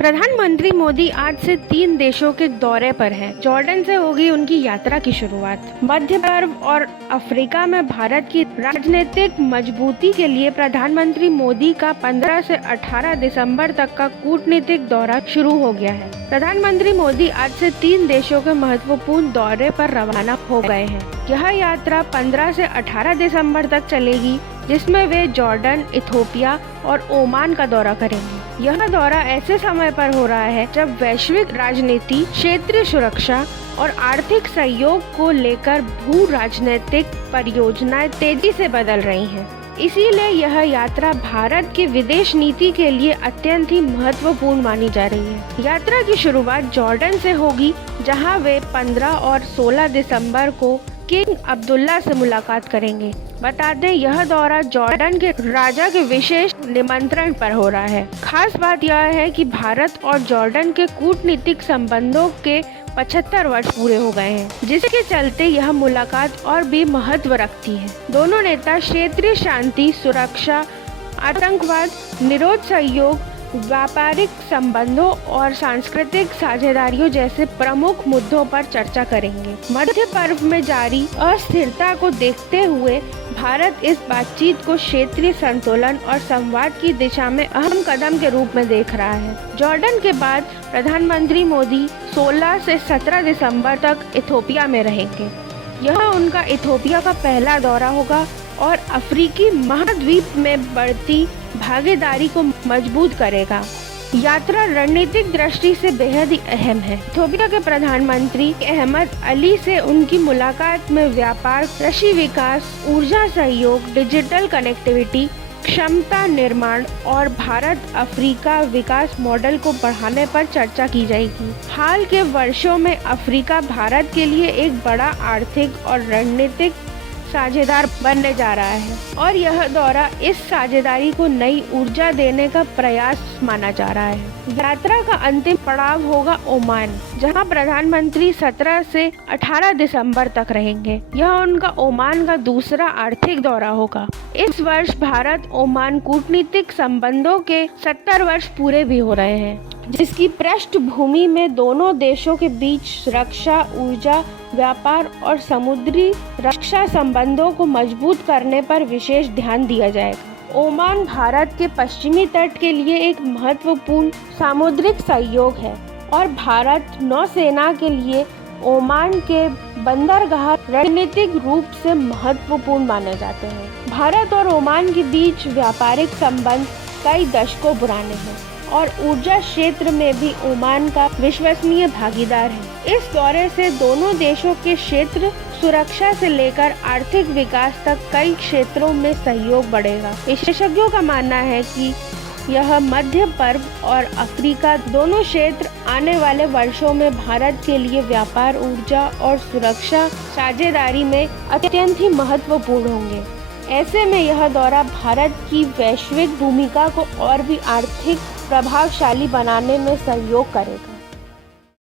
प्रधानमंत्री मोदी आज से 3 देशों के दौरे पर हैं। जॉर्डन से होगी उनकी यात्रा की शुरुआत। मध्य पूर्व और अफ्रीका में भारत की राजनीतिक मजबूती के लिए प्रधानमंत्री मोदी का 15 से 18 दिसंबर तक का कूटनीतिक दौरा शुरू हो गया है। प्रधानमंत्री मोदी आज से 3 देशों के महत्वपूर्ण दौरे पर रवाना हो गए हैं। यह यात्रा 15 से 18 दिसंबर तक चलेगी, जिसमें वे जॉर्डन, इथियोपिया और ओमान का दौरा करेंगे। यह दौरा ऐसे समय पर हो रहा है जब वैश्विक राजनीति, क्षेत्रीय सुरक्षा और आर्थिक सहयोग को लेकर भू राजनीतिक परियोजनाएं तेजी से बदल रही हैं। इसीलिए यह यात्रा भारत की विदेश नीति के लिए अत्यंत ही महत्वपूर्ण मानी जा रही है। यात्रा की शुरुआत जॉर्डन से होगी, जहां वे 15 और 16 दिसंबर को किंग अब्दुल्ला से मुलाकात करेंगे। बता दें, यह दौरा जॉर्डन के राजा के विशेष निमंत्रण पर हो रहा है। खास बात यह है कि भारत और जॉर्डन के कूटनीतिक संबंधों के 75 वर्ष पूरे हो गए हैं, जिसके चलते यह मुलाकात और भी महत्व रखती है। दोनों नेता क्षेत्रीय शांति, सुरक्षा, आतंकवाद निरोध सहयोग, व्यापारिक संबंधों और सांस्कृतिक साझेदारियों जैसे प्रमुख मुद्दों पर चर्चा करेंगे। मध्य पूर्व में जारी अस्थिरता को देखते हुए भारत इस बातचीत को क्षेत्रीय संतुलन और संवाद की दिशा में अहम कदम के रूप में देख रहा है। जॉर्डन के बाद प्रधानमंत्री मोदी 16 से 17 दिसंबर तक इथियोपिया में रहेंगे। यह उनका इथियोपिया का पहला दौरा होगा और अफ्रीकी महाद्वीप में बढ़ती भागीदारी को मजबूत करेगा। यात्रा रणनीतिक दृष्टि से बेहद ही अहम है। इथियोपिया के प्रधानमंत्री अहमद अली से उनकी मुलाकात में व्यापार, कृषि विकास, ऊर्जा सहयोग, डिजिटल कनेक्टिविटी, क्षमता निर्माण और भारत अफ्रीका विकास मॉडल को बढ़ाने पर चर्चा की जाएगी। हाल के वर्षों में अफ्रीका भारत के लिए एक बड़ा आर्थिक और रणनीतिक साझेदार बनने जा रहा है और यह दौरा इस साझेदारी को नई ऊर्जा देने का प्रयास माना जा रहा है। यात्रा का अंतिम पड़ाव होगा ओमान, जहां प्रधानमंत्री 17 से 18 दिसंबर तक रहेंगे। यह उनका ओमान का दूसरा आर्थिक दौरा होगा। इस वर्ष भारत ओमान कूटनीतिक संबंधों के 70 वर्ष पूरे भी हो रहे हैं, जिसकी पृष्ठभूमि में दोनों देशों के बीच रक्षा, ऊर्जा, व्यापार और समुद्री रक्षा संबंधों को मजबूत करने पर विशेष ध्यान दिया जाएगा। ओमान भारत के पश्चिमी तट के लिए एक महत्वपूर्ण सामुद्रिक सहयोग है और भारत नौसेना के लिए ओमान के बंदरगाह रणनीतिक रूप से महत्वपूर्ण माने जाते हैं। भारत और ओमान के बीच व्यापारिक संबंध कई दशकों पुराने हैं और ऊर्जा क्षेत्र में भी ओमान का विश्वसनीय भागीदार है। इस दौरे से दोनों देशों के क्षेत्र सुरक्षा से लेकर आर्थिक विकास तक कई क्षेत्रों में सहयोग बढ़ेगा। विशेषज्ञों का मानना है कि यह मध्य पूर्व और अफ्रीका दोनों क्षेत्र आने वाले वर्षों में भारत के लिए व्यापार, ऊर्जा और सुरक्षा साझेदारी में अत्यंत ही महत्वपूर्ण होंगे। ऐसे में यह दौरा भारत की वैश्विक भूमिका को और भी आर्थिक प्रभावशाली बनाने में सहयोग करेगा।